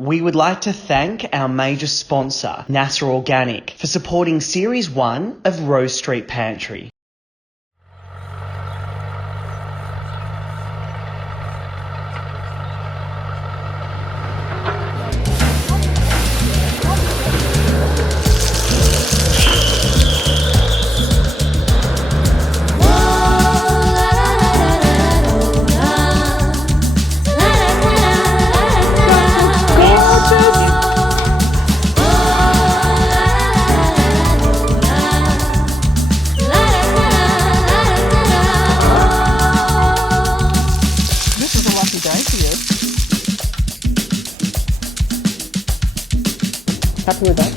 We would like to thank our major sponsor, NASA Organic, for supporting Series 1 of Rose Street Pantry. Happy with that?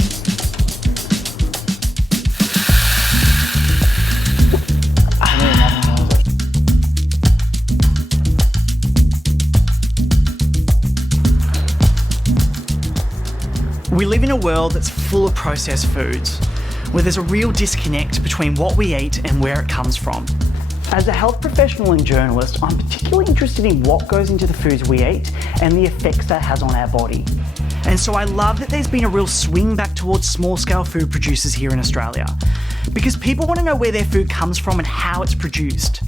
We live in a world that's full of processed foods, where there's a real disconnect between what we eat and where it comes from. As a health professional and journalist, I'm particularly interested in what goes into the foods we eat and the effects that has on our body. And so I love that there's been a real swing back towards small-scale food producers here in Australia, because people want to know where their food comes from and how it's produced.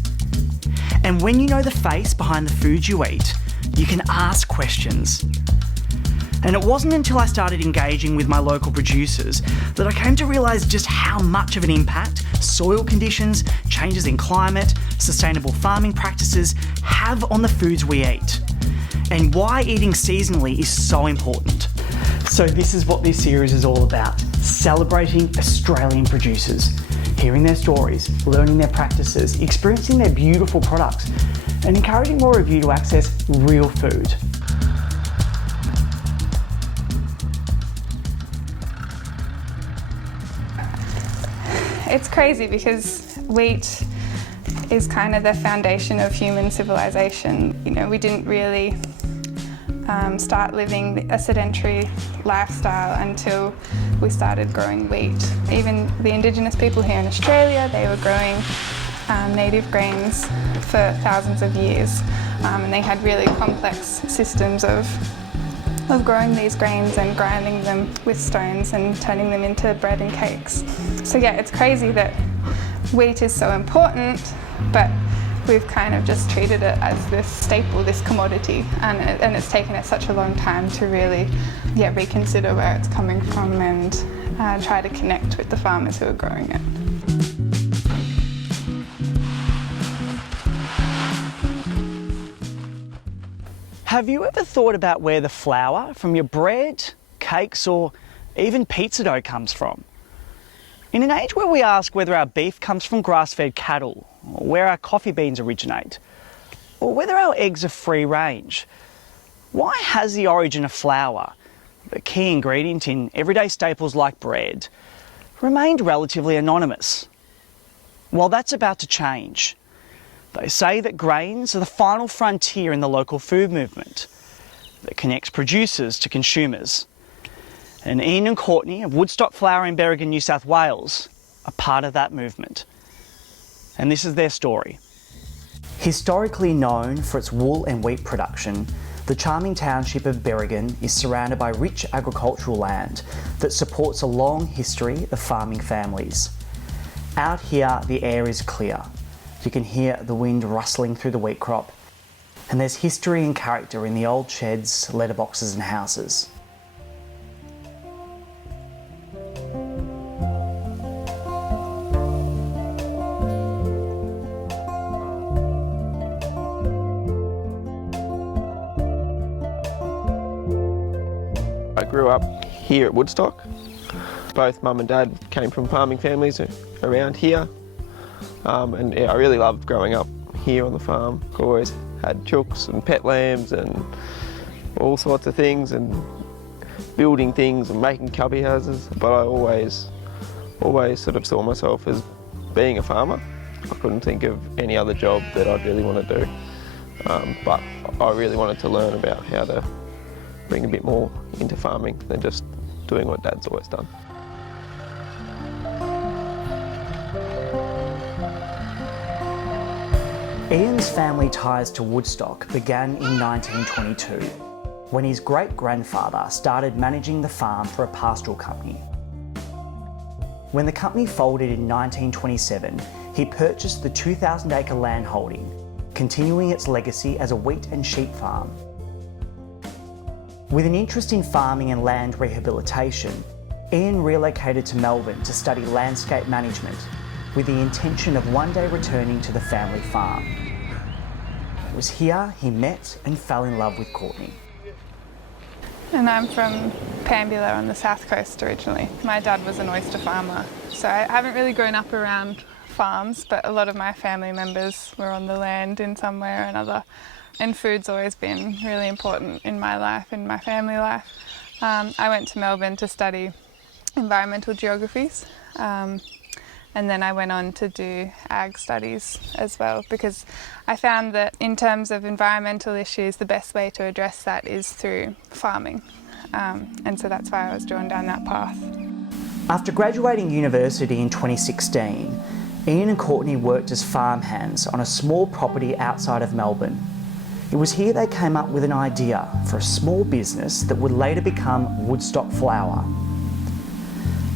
And when you know the face behind the foods you eat, you can ask questions. And it wasn't until I started engaging with my local producers that I came to realise just how much of an impact soil conditions, changes in climate, sustainable farming practices have on the foods we eat, and why eating seasonally is so important. So this is what this series is all about: celebrating Australian producers, hearing their stories, learning their practices, experiencing their beautiful products, and encouraging more of you to access real food. It's crazy because wheat is kind of the foundation of human civilization. You know, we didn't really start living a sedentary lifestyle until we started growing wheat. Even the Indigenous people here in Australia, they were growing native grains for thousands of years, and they had really complex systems of growing these grains and grinding them with stones and turning them into bread and cakes. So yeah, it's crazy that wheat is so important, but we've kind of just treated it as this staple, this commodity, and it's taken us such a long time to really reconsider where it's coming from and try to connect with the farmers who are growing it. Have you ever thought about where the flour from your bread, cakes, or even pizza dough comes from? In an age where we ask whether our beef comes from grass-fed cattle, or where our coffee beans originate, or whether our eggs are free range, why has the origin of flour, the key ingredient in everyday staples like bread, remained relatively anonymous? Well, that's about to change. They say that grains are the final frontier in the local food movement that connects producers to consumers. And Ian and Courtney of Woodstock Flour in Berrigan, New South Wales, are part of that movement. And this is their story. Historically known for its wool and wheat production, the charming township of Berrigan is surrounded by rich agricultural land that supports a long history of farming families. Out here, the air is clear. You can hear the wind rustling through the wheat crop, and there's history and character in the old sheds, letterboxes and houses. I grew up here at Woodstock. Both mum and dad came from farming families around here. And yeah, I really loved growing up here on the farm. Always had chooks and pet lambs and all sorts of things, and building things and making cubby houses. But I always sort of saw myself as being a farmer. I couldn't think of any other job that I'd really want to do. But I really wanted to learn about how to bring a bit more into farming than just doing what Dad's always done. Ian's family ties to Woodstock began in 1922, when his great-grandfather started managing the farm for a pastoral company. When the company folded in 1927, he purchased the 2,000-acre land holding, continuing its legacy as a wheat and sheep farm. With an interest in farming and land rehabilitation, Ian relocated to Melbourne to study landscape management with the intention of one day returning to the family farm. It was here he met and fell in love with Courtney. And I'm from Pambula on the south coast originally. My dad was an oyster farmer, so I haven't really grown up around farms, but a lot of my family members were on the land in some way or another. And food's always been really important in my life, in my family life. I went to Melbourne to study environmental geographies, and then I went on to do ag studies as well, because I found that in terms of environmental issues, the best way to address that is through farming. And so that's why I was drawn down that path. After graduating university in 2016, Ian and Courtney worked as farmhands on a small property outside of Melbourne. It was here they came up with an idea for a small business that would later become Woodstock Flour.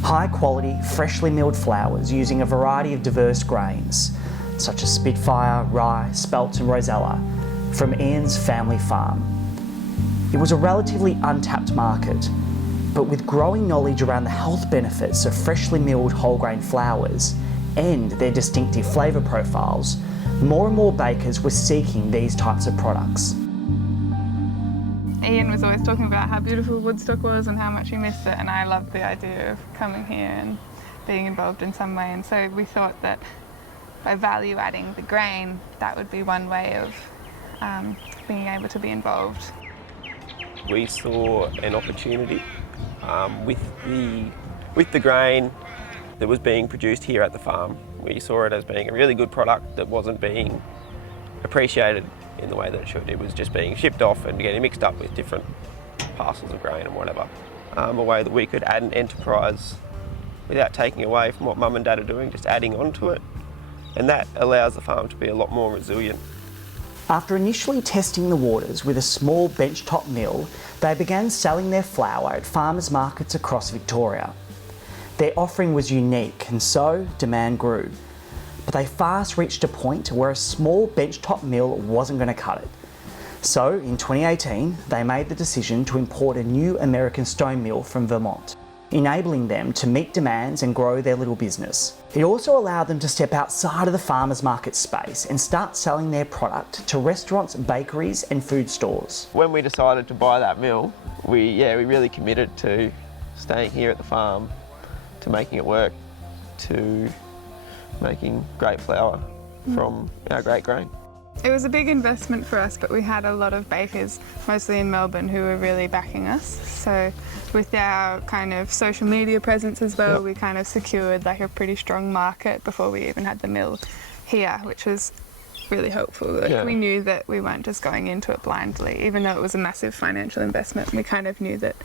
High quality, freshly milled flours using a variety of diverse grains, such as Spitfire, rye, spelt and rosella, from Ian's family farm. It was a relatively untapped market, but with growing knowledge around the health benefits of freshly milled whole grain flours and their distinctive flavour profiles, more and more bakers were seeking these types of products. Ian was always talking about how beautiful Woodstock was and how much he missed it, and I loved the idea of coming here and being involved in some way, and so we thought that by value adding the grain, that would be one way of being able to be involved. We saw an opportunity with the grain that was being produced here at the farm. We saw it as being a really good product that wasn't being appreciated in the way that it should. It was just being shipped off and getting mixed up with different parcels of grain and whatever. A way that we could add an enterprise without taking away from what mum and dad are doing, just adding on to it. And that allows the farm to be a lot more resilient. After initially testing the waters with a small benchtop mill, they began selling their flour at farmers' markets across Victoria. Their offering was unique, and so demand grew. But they fast reached a point where a small benchtop mill wasn't going to cut it. So in 2018, they made the decision to import a new American stone mill from Vermont, enabling them to meet demands and grow their little business. It also allowed them to step outside of the farmers market space and start selling their product to restaurants, bakeries and food stores. When we decided to buy that mill, we really committed to staying here at the farm, to making it work, to making great flour from our great grain. It was a big investment for us, but we had a lot of bakers, mostly in Melbourne, who were really backing us. So with our kind of social media presence as well, we kind of secured like a pretty strong market before we even had the mill here, which was really helpful. Like, we knew that we weren't just going into it blindly, even though it was a massive financial investment. We kind of knew that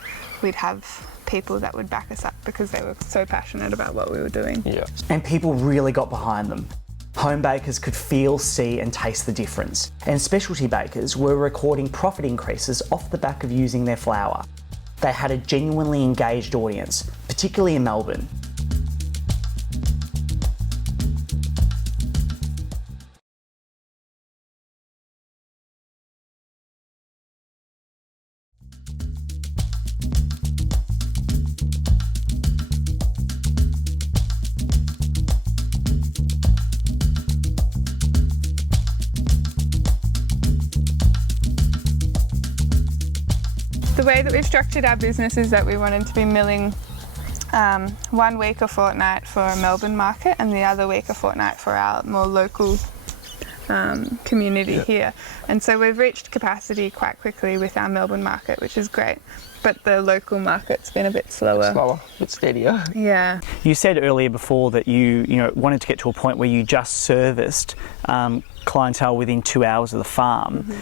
we'd have people that would back us up because they were so passionate about what we were doing. And people really got behind them. Home bakers could feel, see and taste the difference, and specialty bakers were recording profit increases off the back of using their flour. They had a genuinely engaged audience, particularly in Melbourne. The way that we've structured our business is that we wanted to be milling 1 week a fortnight for a Melbourne market and the other week a fortnight for our more local community here. And so we've reached capacity quite quickly with our Melbourne market, which is great. But the local market's been a bit slower. A bit steadier. Yeah. You said earlier before that you wanted to get to a point where you just serviced clientele within 2 hours of the farm.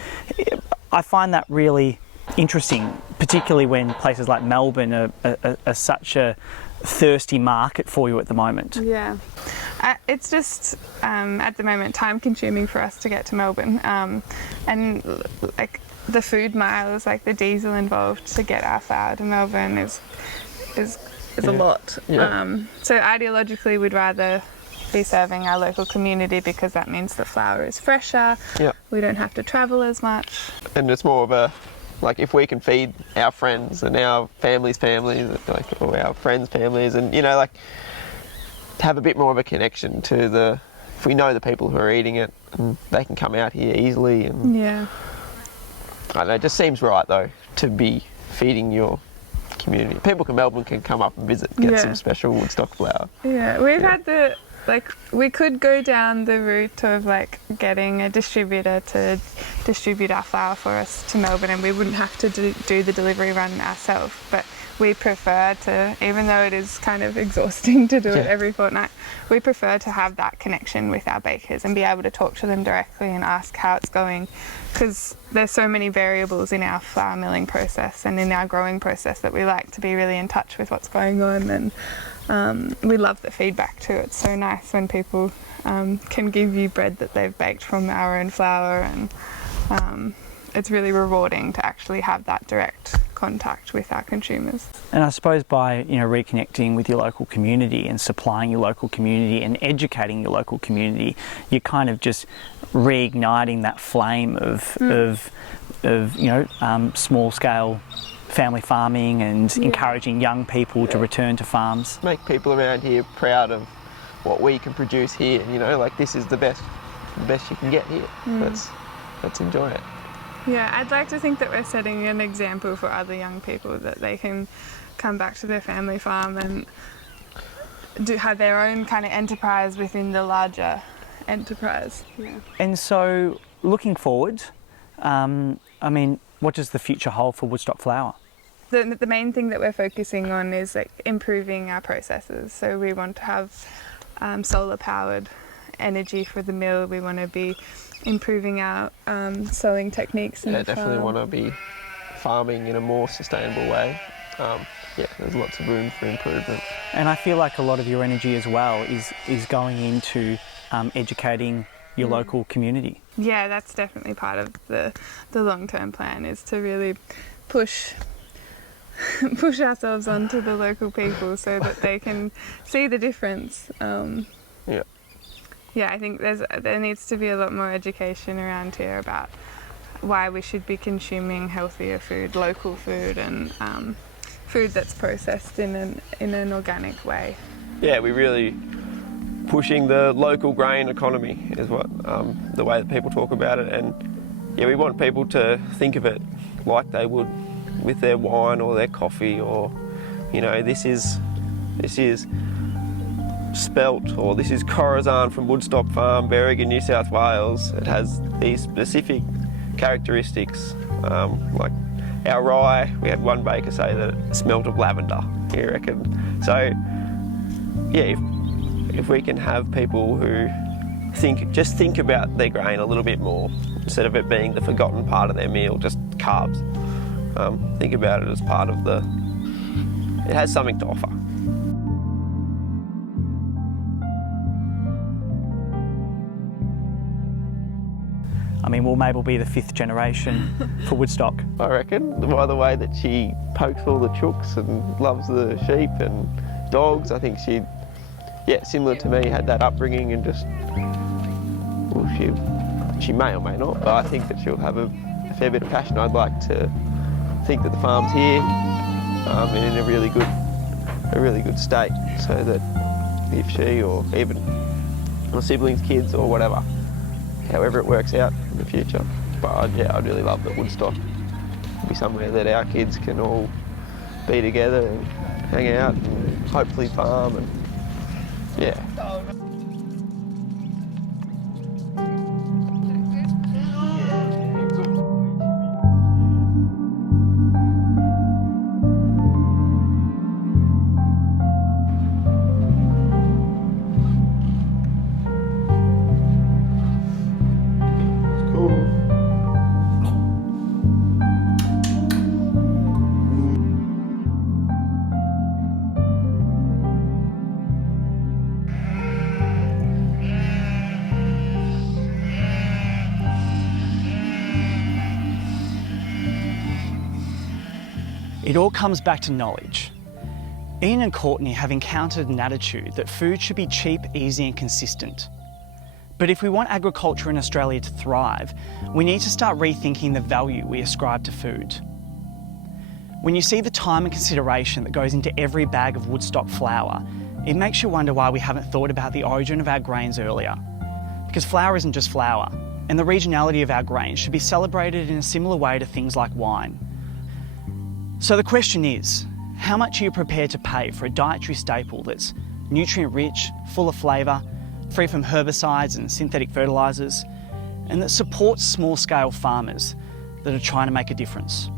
I find that really interesting, particularly when places like Melbourne are such a thirsty market for you at the moment. Yeah, it's just at the moment time consuming for us to get to Melbourne, and like the food miles, like the diesel involved to get our flour to Melbourne is a lot. Yeah. So ideologically, we'd rather be serving our local community because that means the flour is fresher. Yeah. We don't have to travel as much. And it's more of a, like, if we can feed our friends and our families, like, or our friends' families, and, you know, like, have a bit more of a connection to the, if we know the people who are eating it, and they can come out here easily, and Yeah. I don't know, it just seems right though to be feeding your community. People from Melbourne can come up and visit, get some special Woodstock flour. Yeah, we've had we could go down the route of like getting a distributor to distribute our flour for us to Melbourne, and we wouldn't have to do the delivery run ourselves, but we prefer to, even though it is kind of exhausting to do it every fortnight, we prefer to have that connection with our bakers and be able to talk to them directly and ask how it's going, because there's so many variables in our flour milling process and in our growing process that we like to be really in touch with what's going on. And we love the feedback too. It's so nice when people can give you bread that they've baked from our own flour, and it's really rewarding to actually have that direct contact with our consumers. And I suppose by reconnecting with your local community and supplying your local community and educating your local community, you're kind of just reigniting that flame of small scale family farming and encouraging young people to return to farms. Make people around here proud of what we can produce here. Like, this is the best you can get here. Let's enjoy it. Yeah, I'd like to think that we're setting an example for other young people, that they can come back to their family farm and have their own kind of enterprise within the larger enterprise. Yeah. And so, looking forward, what does the future hold for Woodstock Flour? The main thing that we're focusing on is like improving our processes. So we want to have solar powered energy for the mill. We want to be improving our sowing techniques. Definitely want to be farming in a more sustainable way. There's lots of room for improvement. And I feel like a lot of your energy as well is going into educating your local community. Yeah, that's definitely part of the long-term plan, is to really push ourselves onto the local people so that they can see the difference. Yeah, I think there needs to be a lot more education around here about why we should be consuming healthier food, local food, and food that's processed in an organic way. Yeah, we really pushing the local grain economy is what the way that people talk about it, and we want people to think of it like they would with their wine or their coffee, or this is spelt, or this is Corazon from Woodstock Farm, Berrigan, New South Wales. It has these specific characteristics, like our rye. We had one baker say that it smelt of lavender, you reckon? So if we can have people who think about their grain a little bit more, instead of it being the forgotten part of their meal, just carbs, think about it as part of it has something to offer. Will Mabel be the 5th generation for Woodstock? I reckon, by the way that she pokes all the chooks and loves the sheep and dogs. I think she, similar to me, had that upbringing, and just, she may or may not, but I think that she'll have a fair bit of passion. I'd like to think that the farm's here and in a really good state, so that if she, or even my siblings' kids or whatever, however it works out in the future. But I'd really love that Woodstock will be somewhere that our kids can all be together and hang out and hopefully farm, and It all comes back to knowledge. Ian and Courtney have encountered an attitude that food should be cheap, easy and consistent. But if we want agriculture in Australia to thrive, we need to start rethinking the value we ascribe to food. When you see the time and consideration that goes into every bag of Woodstock flour, it makes you wonder why we haven't thought about the origin of our grains earlier. Because flour isn't just flour, and the regionality of our grains should be celebrated in a similar way to things like wine. So the question is, how much are you prepared to pay for a dietary staple that's nutrient-rich, full of flavour, free from herbicides and synthetic fertilisers, and that supports small-scale farmers that are trying to make a difference?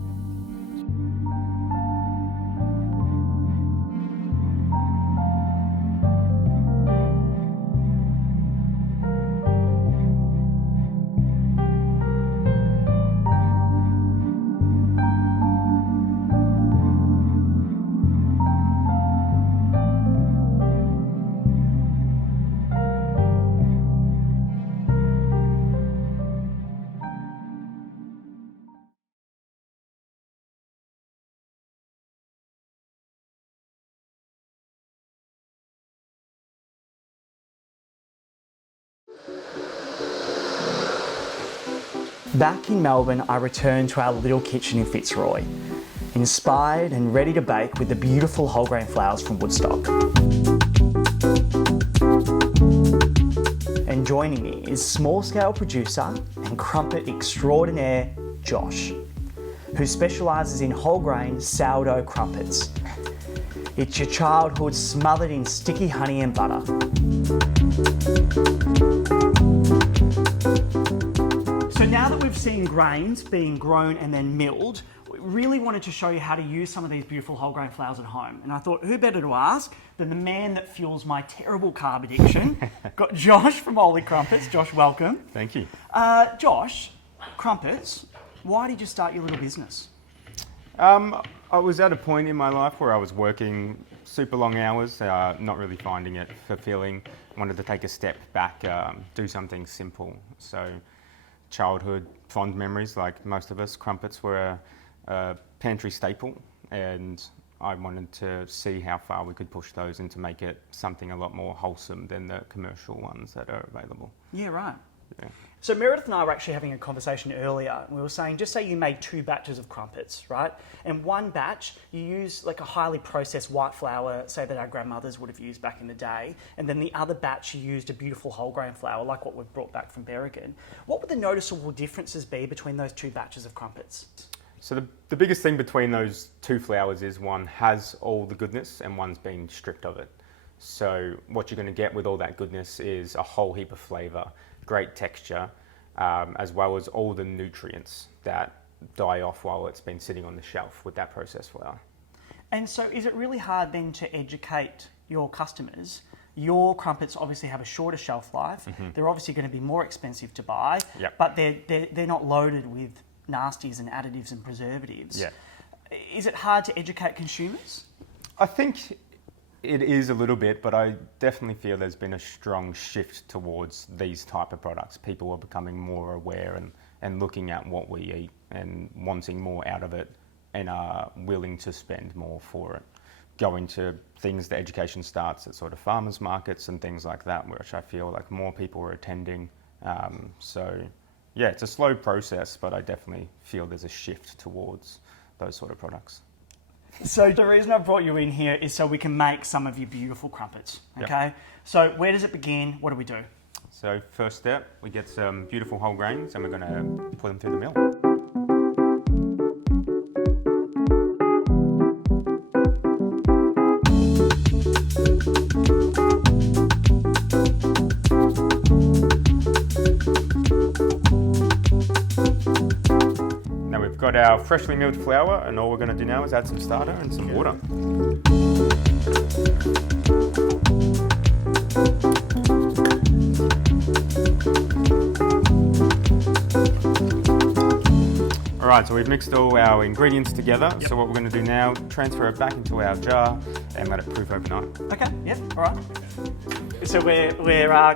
Back in Melbourne, I returned to our little kitchen in Fitzroy, inspired and ready to bake with the beautiful whole grain flours from Woodstock. And joining me is small-scale producer and crumpet extraordinaire, Josh, who specialises in whole grain sourdough crumpets. It's your childhood smothered in sticky honey and butter. So now that we've seen grains being grown and then milled, we really wanted to show you how to use some of these beautiful whole grain flours at home. And I thought, who better to ask than the man that fuels my terrible carb addiction? Got Josh from Holy Crumpets. Josh, welcome. Thank you. Josh, crumpets, why did you start your little business? I was at a point in my life where I was working super long hours, not really finding it fulfilling. Wanted to take a step back, do something simple. So childhood fond memories, like most of us, crumpets were a pantry staple, and I wanted to see how far we could push those and to make it something a lot more wholesome than the commercial ones that are available. Yeah, right. Yeah. So Meredith and I were actually having a conversation earlier. We were saying, just say you made 2 batches of crumpets, right? And one batch, you use like a highly processed white flour, say that our grandmothers would have used back in the day. And then the other batch, you used a beautiful whole grain flour, like what we've brought back from Berrigan. What would the noticeable differences be between those 2 batches of crumpets? So the biggest thing between those 2 flours is one has all the goodness and one's been stripped of it. So what you're going to get with all that goodness is a whole heap of flavour, great texture, as well as all the nutrients that die off while it's been sitting on the shelf with that processed flour. And so is it really hard then to educate your customers? Your crumpets obviously have a shorter shelf life. Mm-hmm. They're obviously going to be more expensive to buy, yep. But they're not loaded with nasties and additives and preservatives. Yeah. Is it hard to educate consumers? I think it is a little bit, but I definitely feel there's been a strong shift towards these type of products. People are becoming more aware and looking at what we eat and wanting more out of it and are willing to spend more for it. Going to things, the education starts at sort of farmers markets and things like that, which I feel like more people are attending. So yeah, it's a slow process, but I definitely feel there's a shift towards those sort of products. So the reason I brought you in here is so we can make some of your beautiful crumpets, okay? Yep. So where does it begin? What do we do? So first step, we get some beautiful whole grains and we're going to put them through the mill. Now we've got our freshly milled flour, and all we're going to do now is add some starter and some water. Alright, so we've mixed all our ingredients together. Yep. So what we're going to do now, transfer it back into our jar and let it proof overnight. Okay, yep, alright. So we're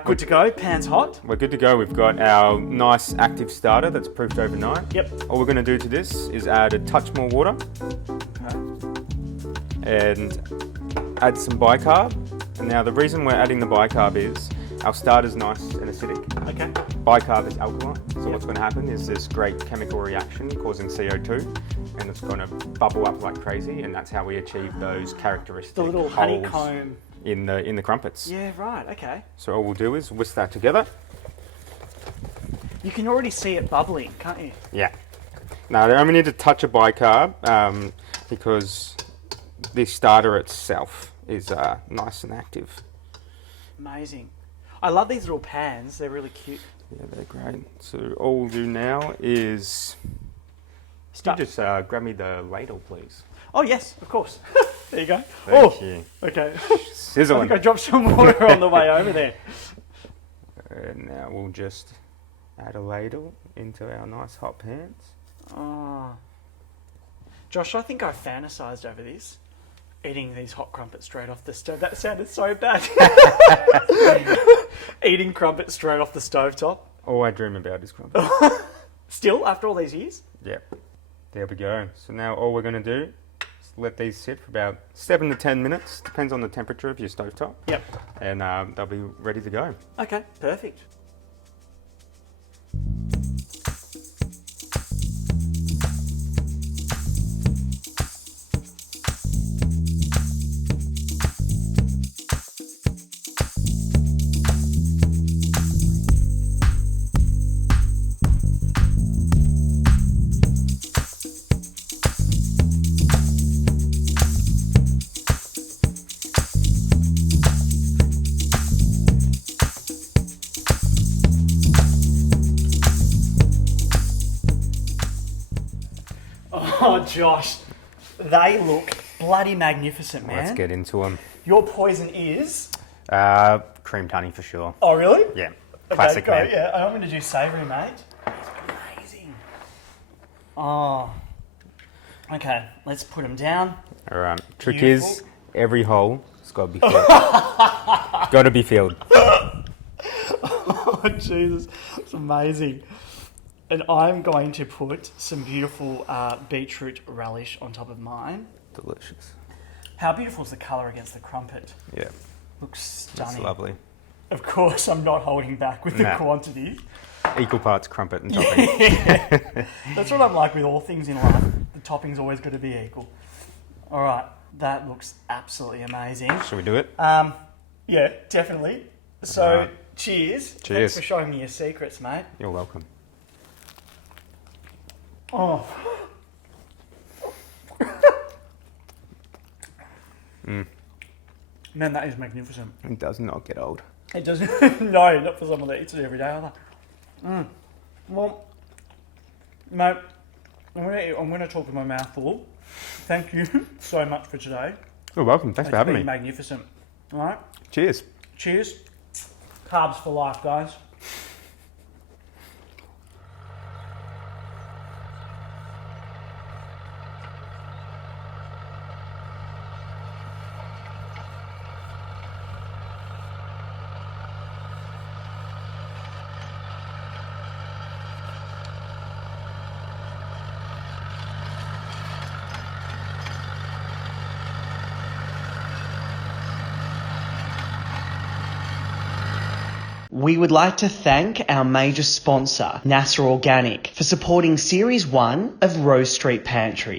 good to go, pan's hot. We're good to go. We've got our nice active starter that's proofed overnight. Yep. All we're going to do to this is add a touch more water. Okay. and add some bicarb. And now the reason we're adding the bicarb is our starter's nice and acidic. Okay. Bicarb is alkaline, so what's going to happen is this great chemical reaction causing CO2, and it's going to bubble up like crazy, and that's how we achieve those characteristic The little holes honeycomb. in the crumpets. Yeah, right, okay. So all we'll do is whisk that together. You can already see it bubbling, can't you? Yeah. Now they only need a touch of bicarb because the starter itself is nice and active. Amazing. I love these little pans. They're really cute. Yeah, they're great. So all we'll do now is... You just grab me the ladle, please. Oh, yes, of course. There you go. Thank you. Okay. Sizzling. I think I dropped some water on the way over there. And now we'll just add a ladle into our nice hot pans. Oh. Josh, I think I fantasised over this. Eating these hot crumpets straight off the stove. That sounded so bad. Eating crumpets straight off the stovetop. All I dream about is crumpets. Still, after all these years? Yep. There we go. So now all we're going to do is let these sit for about 7 to 10 minutes. Depends on the temperature of your stovetop. Yep. And they'll be ready to go. Okay, perfect. Oh, Josh, they look bloody magnificent, man. Let's get into them. Your poison is... Creamed honey for sure. Oh, really? Yeah. Classic, okay, man. great, yeah. I'm going to do savoury, mate. It's amazing. Oh. Okay, let's put them down. All right. Trick Beautiful. is every hole has got to be filled. Got to be filled. Oh, Jesus. It's amazing. And I'm going to put some beautiful beetroot relish on top of mine. Delicious. How beautiful is the colour against the crumpet? Yeah. Looks stunning. That's lovely. Of course, I'm not holding back with the Nah. quantity. Equal parts crumpet and topping. That's what I'm like with all things in life. The topping's always got to be equal. All right, that looks absolutely amazing. Should we do it? Yeah, definitely. So, All right. cheers. Cheers. Thanks for showing me your secrets, mate. You're welcome. Oh. Man, that is magnificent. It does not get old. It doesn't. No, not for someone that eats it every day either. Well, mate, I'm going to talk with my mouth full. Thank you so much for today. You're welcome. Thanks for having me. It's been magnificent. All right. Cheers. Cheers. Carbs for life, guys. We would like to thank our major sponsor, NASA Organic, for supporting Series 1 of Rose Street Pantry.